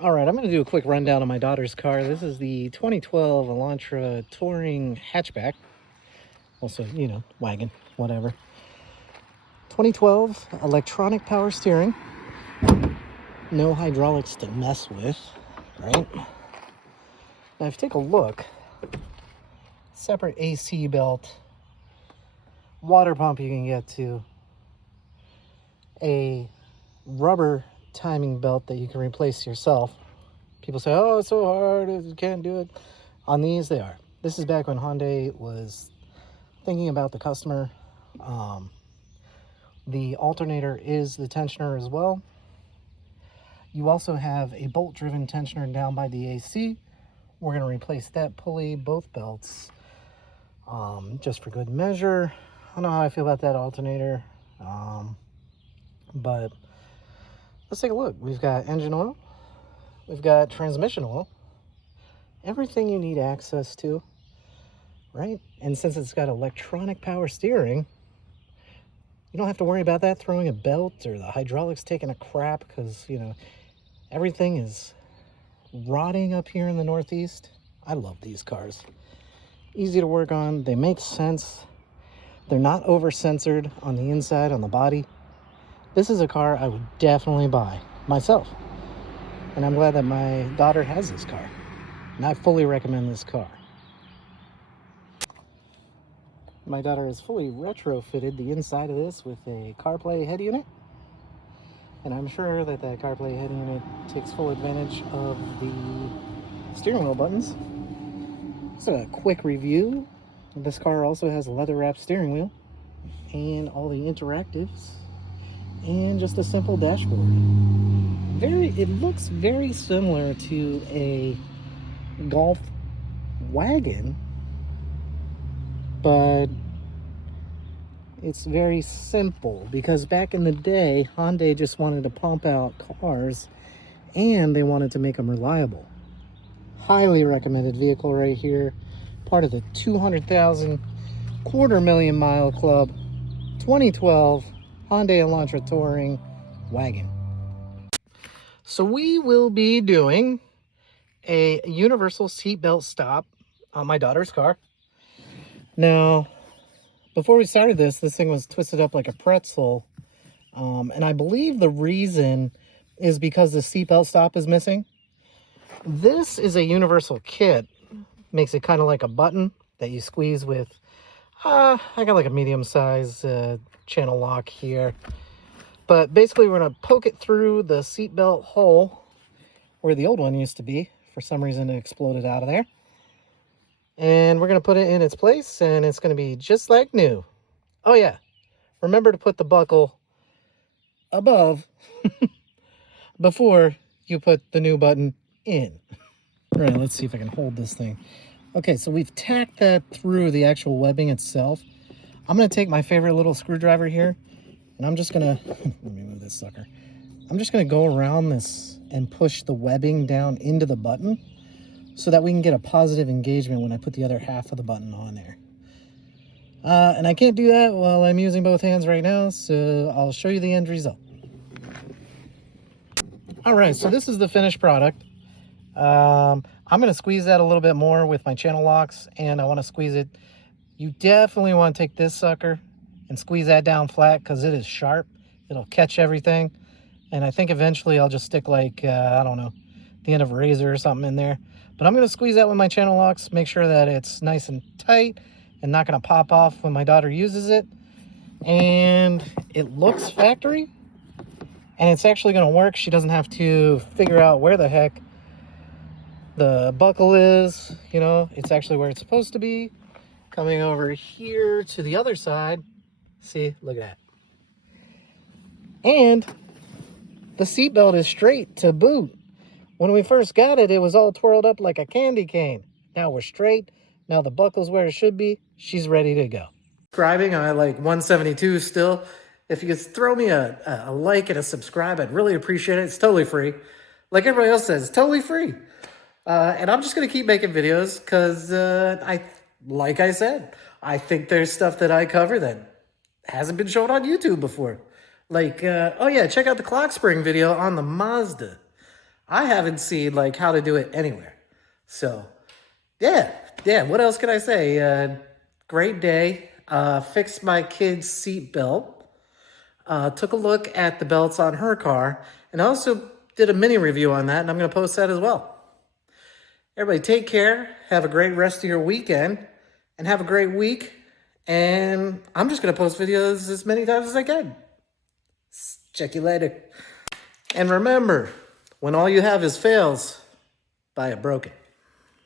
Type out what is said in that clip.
All right, I'm going to do a quick rundown of my daughter's car. This is the 2012 Elantra Touring hatchback. Also, wagon, whatever. 2012 electronic power steering. No hydraulics to mess with, right? Now, if you take a look, separate AC belt, water pump you can get to, a rubber timing belt that you can replace yourself. People say, oh, it's so hard, you can't do it. On these, they are. This is back when Hyundai was thinking about the customer. The alternator is the tensioner as well. You also have a bolt-driven tensioner down by the AC. We're going to replace that pulley, both belts, just for good measure. I don't know how I feel about that alternator, but let's take a look. We've got engine oil. We've got transmission oil. Everything you need access to, right? And since it's got electronic power steering, you don't have to worry about that throwing a belt or the hydraulics taking a crap because, everything is rotting up here in the Northeast. I love these cars. Easy to work on. They make sense. They're not over-censored on the inside, on the body. This is a car I would definitely buy myself. And I'm glad that my daughter has this car. And I fully recommend this car. My daughter has fully retrofitted the inside of this with a CarPlay head unit. And I'm sure that CarPlay head unit takes full advantage of the steering wheel buttons. Just a quick review. This car also has a leather-wrapped steering wheel and all the interactives and just a simple dashboard. It looks very similar to a Golf wagon, but it's very simple because back in the day, Hyundai just wanted to pump out cars and they wanted to make them reliable. Highly recommended vehicle right here. Part of the 200,000 250,000 mile club. 2012 Hyundai Elantra Touring wagon. So we will be doing a universal seatbelt stop on my daughter's car. Now, before we started this thing was twisted up like a pretzel. And I believe the reason is because the seatbelt stop is missing. This is a universal kit. Makes it kind of like a button that you squeeze with. I got like a medium size channel lock here. But basically we're going to poke it through the seatbelt hole where the old one used to be. For some reason it exploded out of there. And we're going to put it in its place and it's going to be just like new. Oh yeah, remember to put the buckle above before you put the new button in. All right, let's see if I can hold this thing. Okay, so we've tacked that through the actual webbing itself. I'm going to take my favorite little screwdriver here and I'm just going to, let me move this sucker. I'm just going to go around this and push the webbing down into the button so that we can get a positive engagement when I put the other half of the button on there. And I can't do that while I'm using both hands right now, so I'll show you the end result. All right, so this is the finished product. I'm going to squeeze that a little bit more with my channel locks, and I want to squeeze it. You definitely want to take this sucker and squeeze that down flat because it is sharp. It'll catch everything. And I think eventually I'll just stick like, I don't know, the end of a razor or something in there. But I'm going to squeeze that with my channel locks, make sure that it's nice and tight and not going to pop off when my daughter uses it. And it looks factory. And it's actually going to work. She doesn't have to figure out where the heck the buckle is. It's actually where it's supposed to be. Coming over here to the other side. See, look at that. And the seatbelt is straight to boot. When we first got it, it was all twirled up like a candy cane. Now we're straight. Now the buckle's where it should be. She's ready to go. Subscribing, I'm at like 172 still. If you could throw me a like and a subscribe, I'd really appreciate it. It's totally free. Like everybody else says, it's totally free. And I'm just going to keep making videos because, like I said, I think there's stuff that I cover that hasn't been shown on YouTube before. Like, oh yeah, check out the clock spring video on the Mazda. I haven't seen like how to do it anywhere. So yeah, what else can I say? Great day. Fixed my kid's seat belt. Took a look at the belts on her car, and I also did a mini review on that, and I'm going to post that as well. Everybody take care, have a great rest of your weekend, and have a great week. And I'm just going to post videos as many times as I can. Check you later. And remember, when all you have is fails, buy a broken.